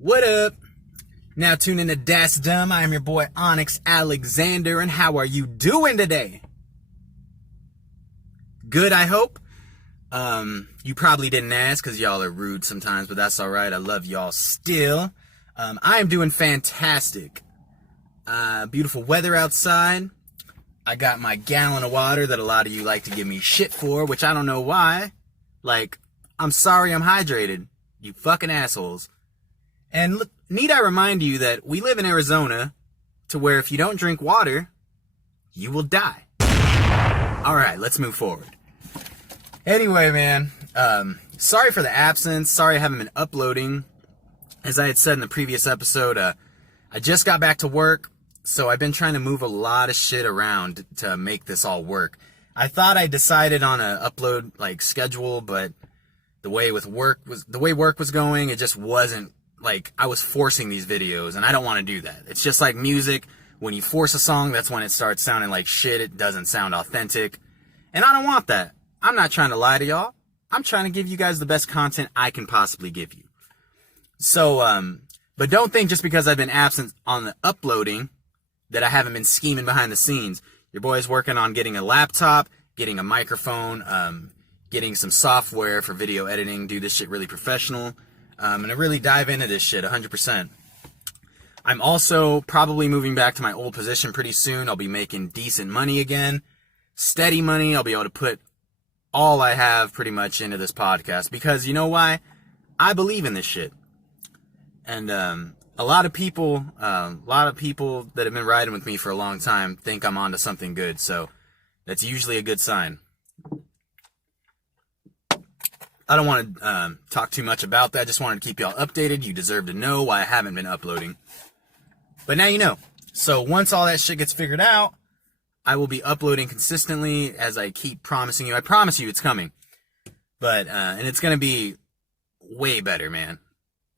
What up? Now tune in to DassDumb. I am your boy Onyx Alexander, and how are you doing today? Good, I hope. You probably didn't ask because y'all are rude sometimes, but that's alright. I love y'all still. I am doing fantastic. Beautiful weather outside. I got my gallon of water that a lot of you like to give me shit for, which I don't know why. Like, I'm sorry I'm hydrated, you fucking assholes. And look, need I remind you that we live in Arizona, to where if you don't drink water, you will die. Alright, let's move forward. Anyway, man, sorry for the absence. Sorry I haven't been uploading. As I had said in the previous episode, I just got back to work, so I've been trying to move a lot of shit around to make this all work. I thought I decided on a upload schedule, but the way work was going, it just wasn't like I was forcing these videos, and I don't want to do that. It's just like music. When you force a song, that's when it starts sounding like shit. It doesn't sound authentic, and I don't want that. I'm not trying to lie to y'all. I'm trying to give you guys the best content I can possibly give you. So, but don't think just because I've been absent on the uploading that I haven't been scheming behind the scenes. Your boy's working on getting a laptop, getting a microphone, getting some software for video editing, do this shit really professional, and to really dive into this shit 100%. I'm also probably moving back to my old position pretty soon. I'll be making decent money again, steady money. I'll be able to put all I have pretty much into this podcast because you know why? I believe in this shit. And a lot of people that have been riding with me for a long time think I'm onto something good, so that's usually a good sign. I don't want to talk too much about that. Just wanted to keep y'all updated. You deserve to know why I haven't been uploading. But now you know. So once all that shit gets figured out, I will be uploading consistently as I keep promising you. I promise you it's coming. But, and it's going to be way better, man.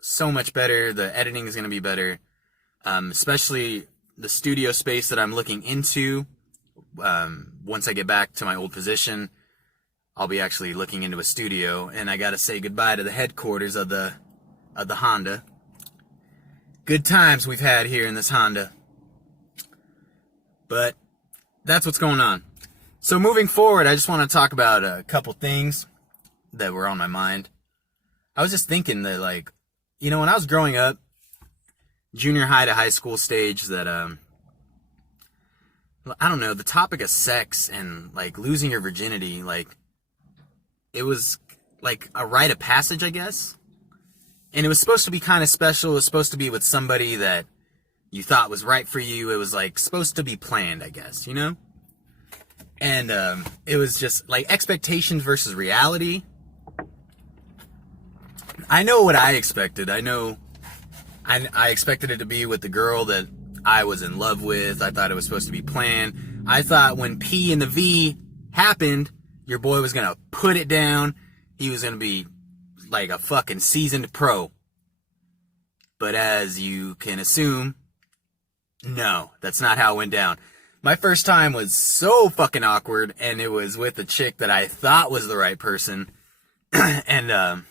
So much better. The editing is going to be better. Especially the studio space that I'm looking into. Once I get back to my old position, I'll be actually looking into a studio, and I gotta say goodbye to the headquarters of the Honda. Good times we've had here in this Honda. But that's what's going on. So moving forward, I just want to talk about a couple things that were on my mind. I was just thinking that, when I was growing up, junior high to high school stage, that, I don't know, the topic of sex and, losing your virginity, it was, a rite of passage, I guess. And it was supposed to be kind of special. It was supposed to be with somebody that you thought was right for you. It was, supposed to be planned, I guess, you know? And, it was just, expectations versus reality. I know what I expected. I know I expected it to be with the girl that I was in love with. I thought it was supposed to be planned. I thought when P and the V happened, your boy was going to put it down. He was going to be like a fucking seasoned pro. But as you can assume, no, that's not how it went down. My first time was so fucking awkward, and it was with a chick that I thought was the right person. And,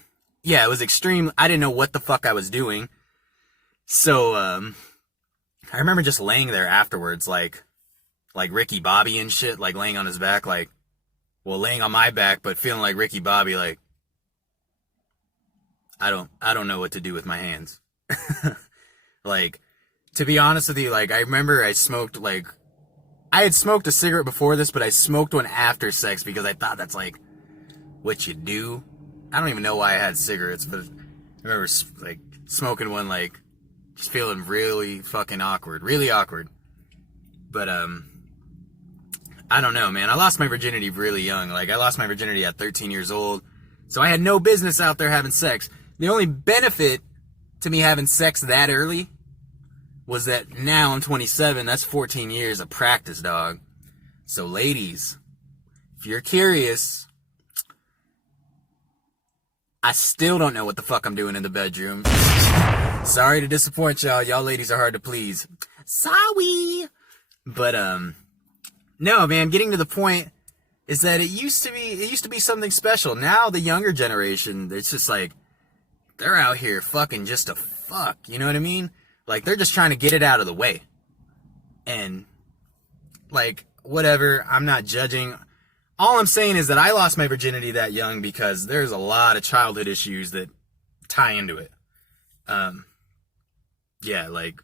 yeah, it was extreme. I didn't know what the fuck I was doing. So, I remember just laying there afterwards, like Ricky Bobby and shit, laying on his back, laying on my back, but feeling like Ricky Bobby, I don't know what to do with my hands. To be honest with you, I remember I smoked, I had smoked a cigarette before this, but I smoked one after sex because I thought that's, what you do. I don't even know why I had cigarettes, but I remember, smoking one, just feeling really fucking awkward. Really awkward. But, I don't know, man. I lost my virginity really young. I lost my virginity at 13 years old. So I had no business out there having sex. The only benefit to me having sex that early was that now I'm 27. That's 14 years of practice, dog. So, ladies, if you're curious, I still don't know what the fuck I'm doing in the bedroom. Sorry to disappoint y'all. Y'all ladies are hard to please. Sorry. But, no, man, getting to the point is that it used to be something special. Now the younger generation, it's just they're out here fucking just to fuck, you know what I mean? Like, they're just trying to get it out of the way. And, like, whatever, I'm not judging. All I'm saying is that I lost my virginity that young because there's a lot of childhood issues that tie into it. Yeah, like,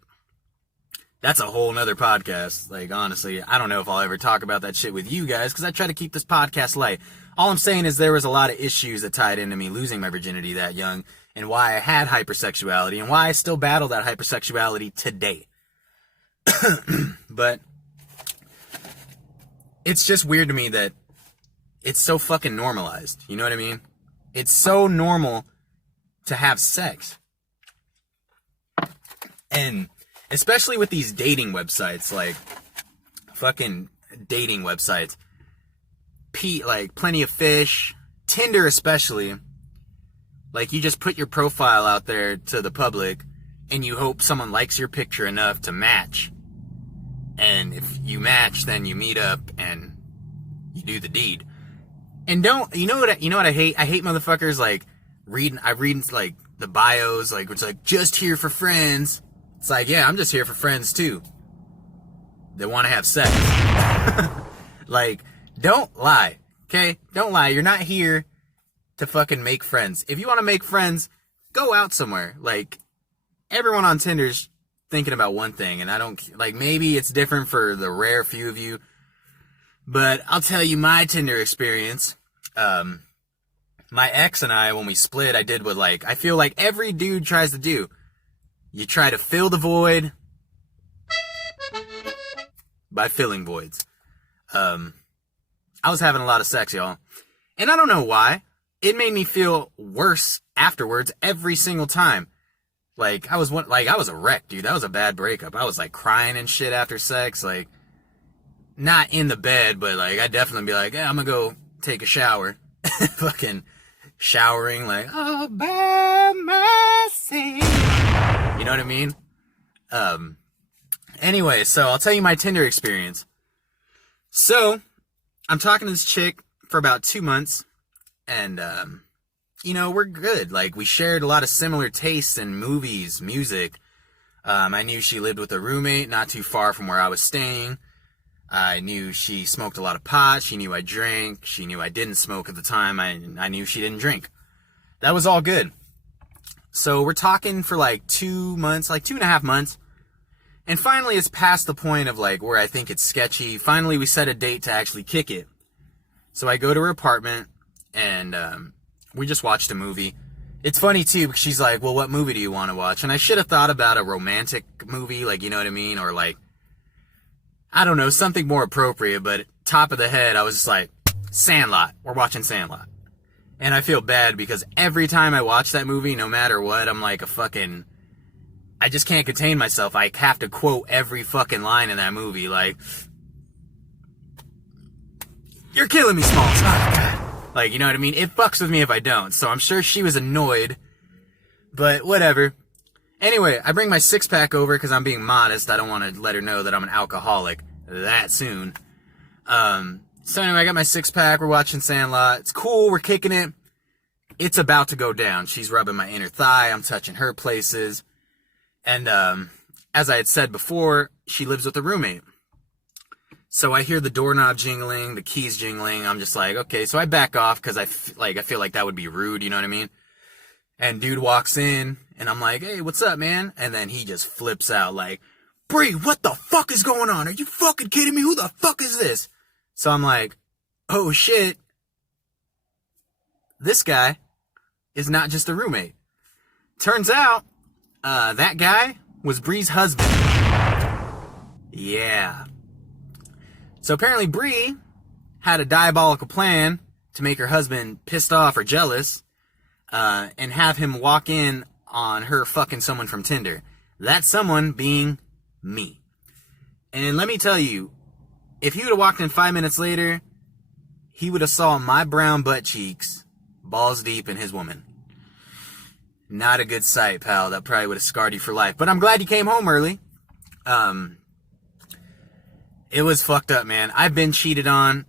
that's a whole nother podcast. Like, honestly, I don't know if I'll ever talk about that shit with you guys, because I try to keep this podcast light. All I'm saying is there was a lot of issues that tied into me losing my virginity that young, and why I had hypersexuality, and why I still battle that hypersexuality today. But it's just weird to me that it's so fucking normalized. You know what I mean? It's so normal to have sex. And especially with these dating websites, like fucking dating websites, like Plenty of Fish, Tinder especially. Like, you just put your profile out there to the public and you hope someone likes your picture enough to match. And if you match, then you meet up and you do the deed. And you know what I hate? I hate motherfuckers like reading like the bios, like it's like just here for friends. It's like, yeah, I'm just here for friends too. They want to have sex. Like, don't lie, okay? Don't lie. You're not here to fucking make friends. If you want to make friends, go out somewhere. Like, everyone on Tinder's thinking about one thing, and I don't, like, maybe it's different for the rare few of you, but I'll tell you my Tinder experience. My ex and I, when we split, I did what, like, I feel like every dude tries to do. You try to fill the void by filling voids. I was having a lot of sex, y'all. And I don't know why. It made me feel worse afterwards every single time. Like, I was a wreck, dude. That was a bad breakup. I was, like, crying and shit after sex. Like, not in the bed, but, like, I'd definitely be like, yeah, I'm gonna go take a shower. Fucking showering, like, all by myself. You know what I mean? Anyway, so I'll tell you my Tinder experience. So, I'm talking to this chick for about 2 months, and, you know, we're good. Like, we shared a lot of similar tastes in movies, music. I knew she lived with a roommate not too far from where I was staying. I knew she smoked a lot of pot. She knew I drank. She knew I didn't smoke at the time. I knew she didn't drink. That was all good. So we're talking for like 2 months, like 2.5 months. And finally it's past the point of like where I think it's sketchy. Finally we set a date to actually kick it. So I go to her apartment and we just watched a movie. It's funny too because she's like, well, what movie do you want to watch? And I should have thought about a romantic movie, like, you know what I mean? Or like, I don't know, something more appropriate, but top of the head, I was just like, Sandlot. We're watching Sandlot. And I feel bad because every time I watch that movie, no matter what, I'm like I just can't contain myself. I have to quote every fucking line in that movie, like, you're killing me, Smalls. Oh, God. Like, you know what I mean? It fucks with me if I don't. So I'm sure she was annoyed, but whatever. Anyway, I bring my 6-pack over because I'm being modest. I don't want to let her know that I'm an alcoholic that soon. So anyway, I got my 6-pack. We're watching Sandlot. It's cool. We're kicking it. It's about to go down. She's rubbing my inner thigh. I'm touching her places. And as I had said before, she lives with a roommate. So I hear the doorknob jingling, the keys jingling. I'm just like, okay. So I back off because I feel like that would be rude. You know what I mean? And dude walks in, and I'm like, hey, what's up, man? And then he just flips out like, Bree, what the fuck is going on? Are you fucking kidding me? Who the fuck is this? So I'm like, oh shit. This guy is not just a roommate. Turns out, that guy was Bree's husband. Yeah. So apparently Bree had a diabolical plan to make her husband pissed off or jealous, and have him walk in on her fucking someone from Tinder. That someone being me. And let me tell you, if he would have walked in 5 minutes later, he would have saw my brown butt cheeks balls deep in his woman. Not a good sight, pal. That probably would have scarred you for life. But I'm glad you came home early. It was fucked up, man. I've been cheated on.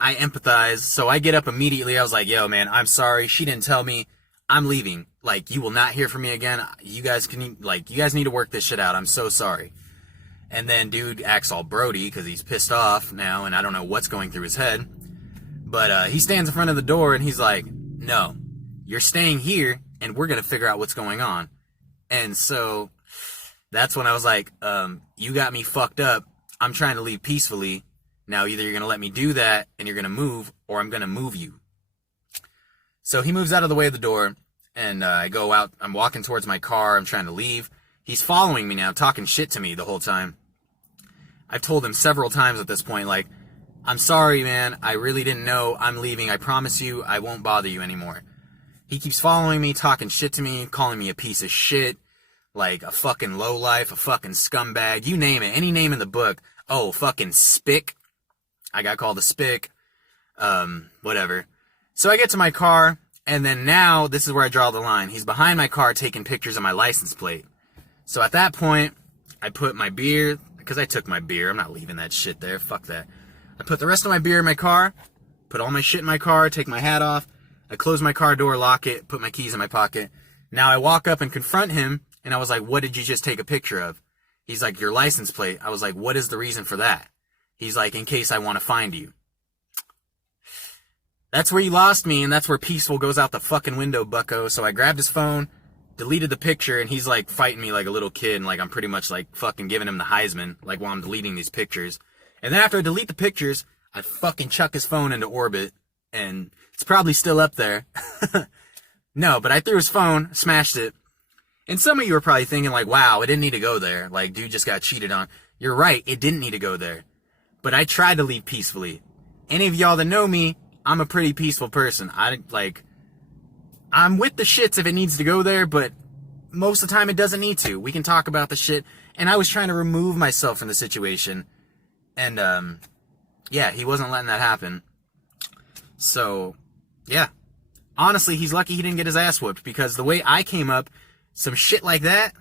I empathize. So I get up immediately. I was like, yo, man, I'm sorry. She didn't tell me. I'm leaving. Like, you will not hear from me again. You guys need to work this shit out. I'm so sorry. And then dude acts all Brody because he's pissed off now, and I don't know what's going through his head. But he stands in front of the door, and he's like, no, you're staying here, and we're going to figure out what's going on. And so that's when I was like, you got me fucked up. I'm trying to leave peacefully. Now either you're going to let me do that, and you're going to move, or I'm going to move you. So he moves out of the way of the door, and I go out. I'm walking towards my car. I'm trying to leave. He's following me now, talking shit to me the whole time. I've told him several times at this point, like, I'm sorry, man. I really didn't know. I'm leaving. I promise you I won't bother you anymore. He keeps following me, talking shit to me, calling me a piece of shit, like a fucking lowlife, a fucking scumbag, you name it. Any name in the book. Oh, fucking spick. I got called a spick. Whatever. So I get to my car, and then now this is where I draw the line. He's behind my car taking pictures of my license plate. So at that point, I put my beer, because I took my beer. I'm not leaving that shit there. Fuck that. I put the rest of my beer in my car, put all my shit in my car, take my hat off. I close my car door, lock it, put my keys in my pocket. Now I walk up and confront him, and I was like, what did you just take a picture of? He's like, your license plate. I was like, what is the reason for that? He's like, in case I want to find you. That's where you lost me, and that's where peaceful goes out the fucking window, bucko. So I grabbed his phone, deleted the picture, and he's like fighting me like a little kid, and like I'm pretty much like fucking giving him the Heisman, like while I'm deleting these pictures. And then after I delete the pictures, I fucking chuck his phone into orbit, and it's probably still up there. No, but I threw his phone, smashed it. And some of you are probably thinking like, wow, it didn't need to go there. Like, dude just got cheated on. You're right, it didn't need to go there. But I tried to leave peacefully. Any of y'all that know me, I'm a pretty peaceful person. I'm with the shits if it needs to go there, but most of the time it doesn't need to. We can talk about the shit. And I was trying to remove myself from the situation. And, yeah, he wasn't letting that happen. So, yeah. Honestly, he's lucky he didn't get his ass whooped, because the way I came up, some shit like that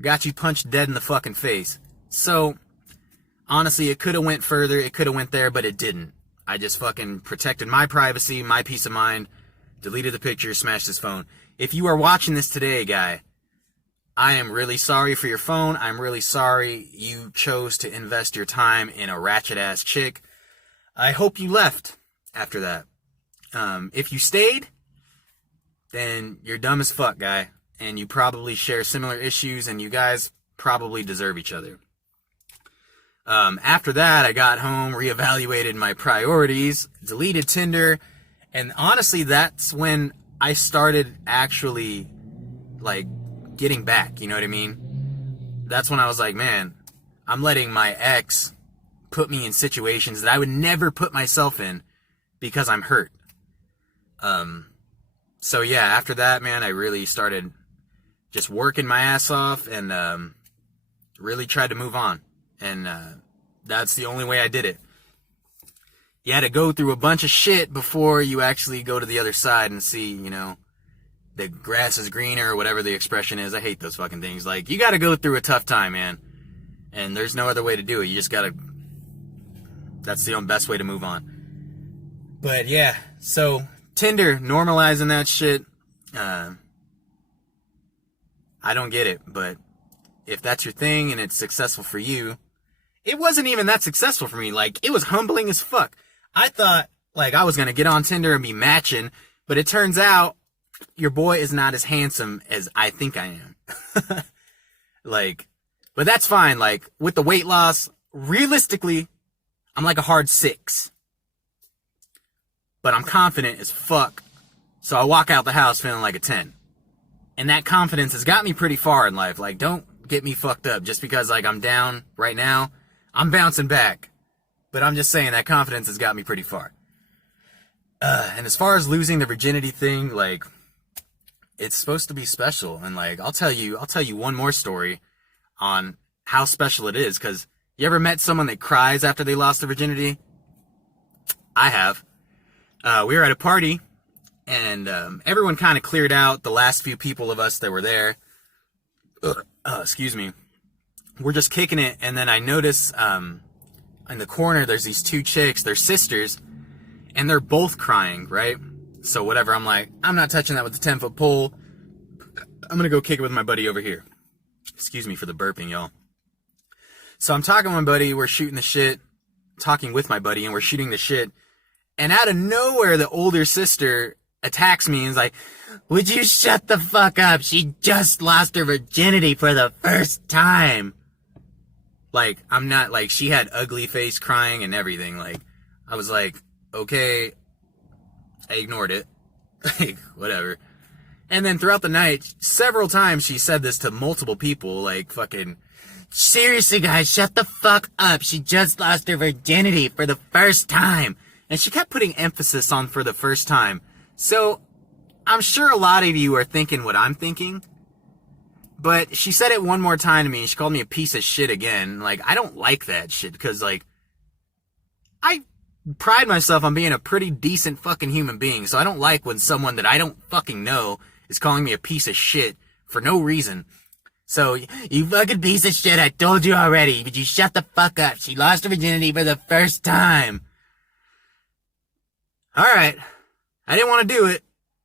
got you punched dead in the fucking face. So, honestly, it could have went further, it could have went there, but it didn't. I just fucking protected my privacy, my peace of mind, deleted the picture, smashed his phone. If you are watching this today, guy, I am really sorry for your phone. I'm really sorry you chose to invest your time in a ratchet-ass chick. I hope you left after that. If you stayed, then you're dumb as fuck, guy. And you probably share similar issues, and you guys probably deserve each other. After that, I got home, reevaluated my priorities, deleted Tinder, and honestly, that's when I started actually, like, getting back, you know what I mean? That's when I was like, man, I'm letting my ex put me in situations that I would never put myself in because I'm hurt. So yeah, after that, man, I really started just working my ass off and, really tried to move on. And, that's the only way I did it. You had to go through a bunch of shit before you actually go to the other side and see, you know, the grass is greener or whatever the expression is. I hate those fucking things. Like, you gotta go through a tough time, man. And there's no other way to do it. You just gotta, that's the best way to move on. But yeah, so Tinder, normalizing that shit, I don't get it, but if that's your thing and it's successful for you, it wasn't even that successful for me. Like, it was humbling as fuck. I thought, like, I was gonna get on Tinder and be matching, but it turns out your boy is not as handsome as I think I am. Like, but that's fine. Like, with the weight loss, realistically, I'm like a hard 6. But I'm confident as fuck. So I walk out the house feeling like a 10. And that confidence has got me pretty far in life. Like, don't get me fucked up just because, like, I'm down right now. I'm bouncing back. But I'm just saying that confidence has got me pretty far. And as far as losing the virginity thing, like, it's supposed to be special. And, like, I'll tell you one more story on how special it is. Because you ever met someone that cries after they lost their virginity? I have. We were at a party, and everyone kind of cleared out. The last few people of us that were there, excuse me, we're just kicking it, and then I notice in the corner there's these 2 chicks, they're sisters, and they're both crying, right? So whatever, I'm like, I'm not touching that with the 10-foot pole. I'm gonna go kick it with my buddy over here. Excuse me for the burping, y'all. So I'm talking with my buddy, we're shooting the shit, talking with my buddy, and we're shooting the shit. And out of nowhere, the older sister attacks me and is like, would you shut the fuck up? She just lost her virginity for the first time. Like, I'm not, like, she had ugly face crying and everything. Like, I was like, okay. I ignored it. Like, whatever. And then throughout the night, several times she said this to multiple people, like, fucking, seriously, guys, shut the fuck up. She just lost her virginity for the first time. And she kept putting emphasis on for the first time. So, I'm sure a lot of you are thinking what I'm thinking. But she said it one more time to me. She called me a piece of shit again. Like, I don't like that shit. Because, like, I pride myself on being a pretty decent fucking human being. So I don't like when someone that I don't fucking know is calling me a piece of shit for no reason. So, you fucking piece of shit, I told you already. But you shut the fuck up. She lost her virginity for the first time. Alright. I didn't want to do it,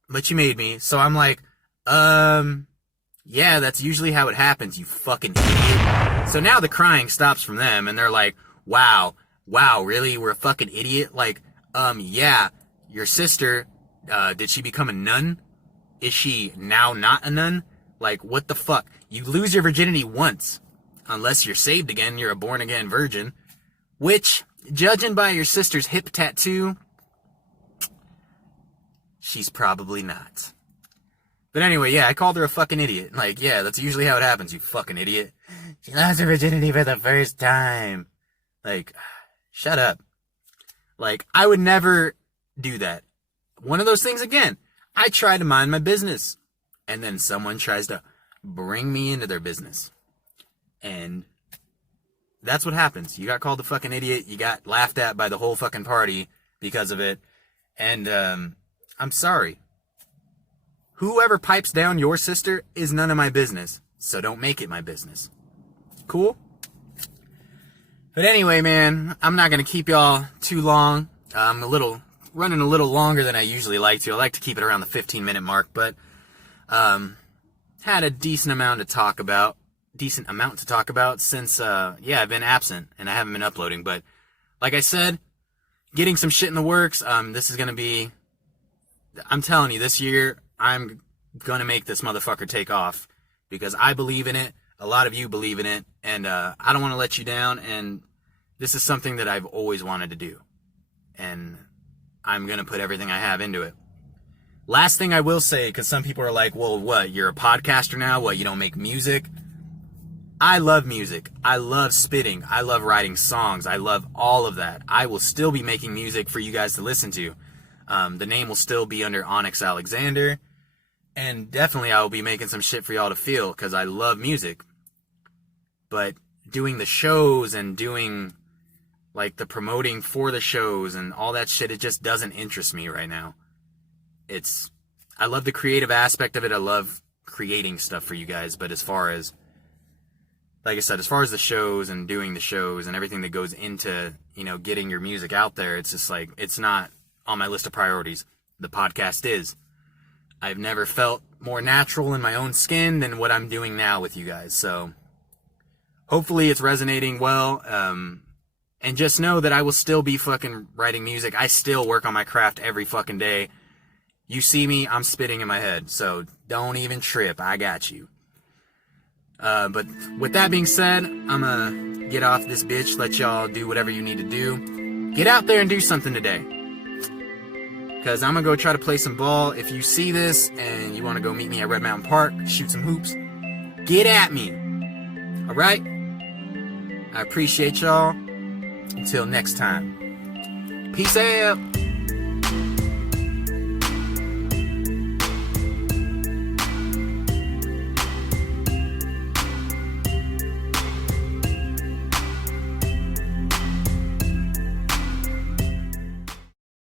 but you made me. So I'm like, yeah, that's usually how it happens, you fucking idiot. So now the crying stops from them, and they're like, wow, really? We're a fucking idiot? Like, yeah, your sister, did she become a nun? Is she now not a nun? Like, what the fuck? You lose your virginity once. Unless you're saved again, you're a born-again virgin. Which, judging by your sister's hip tattoo, she's probably not. But anyway, yeah, I called her a fucking idiot. Like, yeah, that's usually how it happens, you fucking idiot. She lost her virginity for the first time. Like, shut up. Like, I would never do that. One of those things, again, I try to mind my business. And then someone tries to bring me into their business. And that's what happens. You got called a fucking idiot. You got laughed at by the whole fucking party because of it. And, I'm sorry. Whoever pipes down your sister is none of my business. So don't make it my business. Cool? But anyway, man, I'm not going to keep y'all too long. I'm running a little longer than I usually like to. I like to keep it around the 15-minute mark, but had a decent amount to talk about since, I've been absent and I haven't been uploading. But like I said, getting some shit in the works. This is going to be, I'm telling you, this year, I'm going to make this motherfucker take off because I believe in it. A lot of you believe in it, and I don't want to let you down, and this is something that I've always wanted to do, and I'm going to put everything I have into it. Last thing I will say, because some people are like, well, what, you're a podcaster now? What, you don't make music? I love music. I love spitting. I love writing songs. I love all of that. I will still be making music for you guys to listen to. The name will still be under Onyx Alexander. And definitely I will be making some shit for y'all to feel, because I love music. But doing the shows and doing, like, the promoting for the shows and all that shit, it just doesn't interest me right now. I love the creative aspect of it. I love creating stuff for you guys. But as far as, like I said, as far as the shows and doing the shows and everything that goes into, getting your music out there, it's just like, it's not on my list of priorities. The podcast is. I've never felt more natural in my own skin than what I'm doing now with you guys. So hopefully it's resonating well. And just know that I will still be fucking writing music. I still work on my craft every fucking day. You see me, I'm spitting in my head. So don't even trip. I got you. But with that being said, I'm gonna get off this bitch. Let y'all do whatever you need to do. Get out there and do something today. Because I'm going to go try to play some ball. If you see this and you want to go meet me at Red Mountain Park, shoot some hoops, get at me. Alright? I appreciate y'all. Until next time. Peace out.